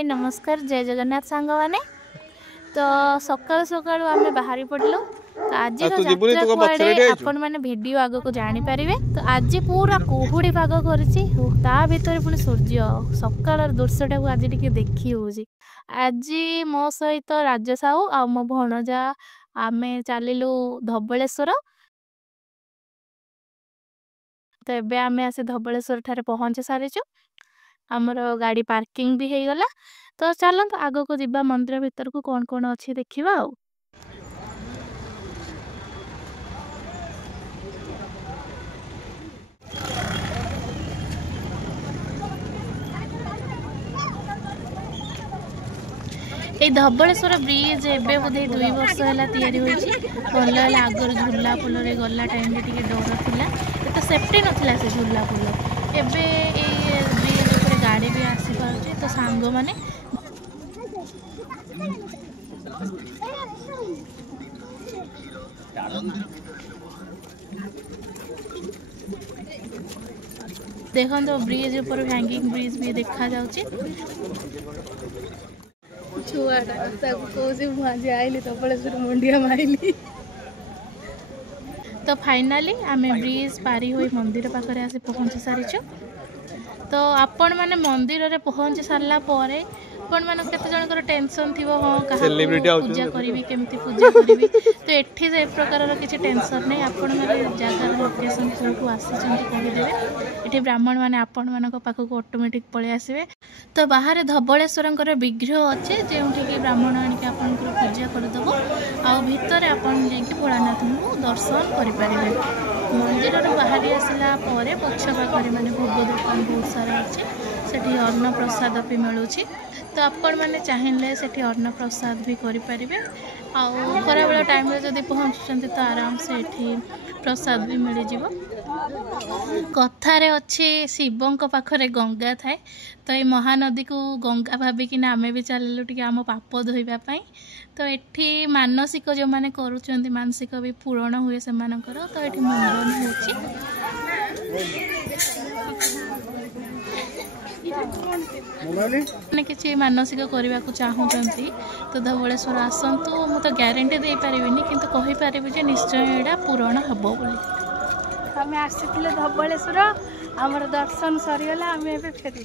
हाय नमस्कार जय जगन्नाथ सांग मैंने तो सकाल सकाल आम बाहरी पड़लु तो आज आपण मैंने वीडियो आग को जानी पारे तो आज पूरा कुहुड़ी पाग कर भीतर पुणी सूर्य सकाल दृश्य को आज टे देखी हूँ। आज मो सहित राज साहू आ मो भणजा आमे चलिलु धबलेश्वर। तो एबे आमे आसे धबलेश्वर ठारे पहुंच सारिचु। आमर गाड़ी पार्किंग भी हो गला। तो चलत आग को जीवा मंदिर भीतर को कौन कौन अच्छी देखा। ये धबलेश्वर ब्रिज एबे बोधे 2 वर्ष है तैयारी होइछि। भल है आगर झूला पुल रे गला टाइम रे टिके डर थिला एत सेफ्टी नथिला से झूला पुल एबे ए ब्रिज ऊपर गाड़ी भी आसी पारुछि। तो सांग माने देखो तो ब्रिज ऊपर हैंगिंग ब्रिज भी देखा जाउछि। छुआटा मुझे आईली धबलेश्वर मुंडिया माइली। तो फाइनाली आमे ब्रिज पारी हुई मंदिर पाखरे आसी पहुंची सारिछु। तो आपण माने मंदिर रे पहुंची सारला परे आपण माने केते जणकर टेंशन थिबो हां कहा पूजा करिवि केमती पूजा करिवि तो एठी जे प्रकार रो किछि टेंशन नै। आपण माने जगह लोकेशन कोठू आसी चंती कहि देबे एठी ब्राह्मण माने आपण मानक पाखो को ऑटोमेटिक पळे आसीबे। तो बाहर धबलेश्वरंकर विग्रह अच्छे जेउठी कि ब्राह्मण आनिक आपण को पूजा कर दबो आ भितर आपण जे कि भोलानाथ को दर्शन करि पारिबे। मंदिर रो बाहर आसिला परे पक्ष पाखरे माने भोग दुकान बहुत सारा अच्छे सेठी अन्न प्रसाद भी मिलुछि। तो आपण मैंने चाहिए सेठी अन्न प्रसाद भी करें आरा बेला टाइम जदि पहुँचुंट तो आराम से एठी प्रसाद भी मिल जाव। कथारे अच्छे शिवों पाखरे गंगा थाए तो ये महानदी को गंगा भाविकिना आमे भी चलिलु टिके आम पाप धोइबापी। तो एठी मानसिक जो मैंने करुँच मानसिक भी पूरण हुए से तो ये मुंडन हो किसी मानसिक करने को चाहूँगी तो धबलेश्वर आसतु मु तो ग्यारंटी दे पारिबिनी किंतु कहि पारिबि जे निश्चय एडा पूरण हबो बोली। आमे आसीथिले धबलेश्वर आमर दर्शन सरीगला आमे एबे फेरी।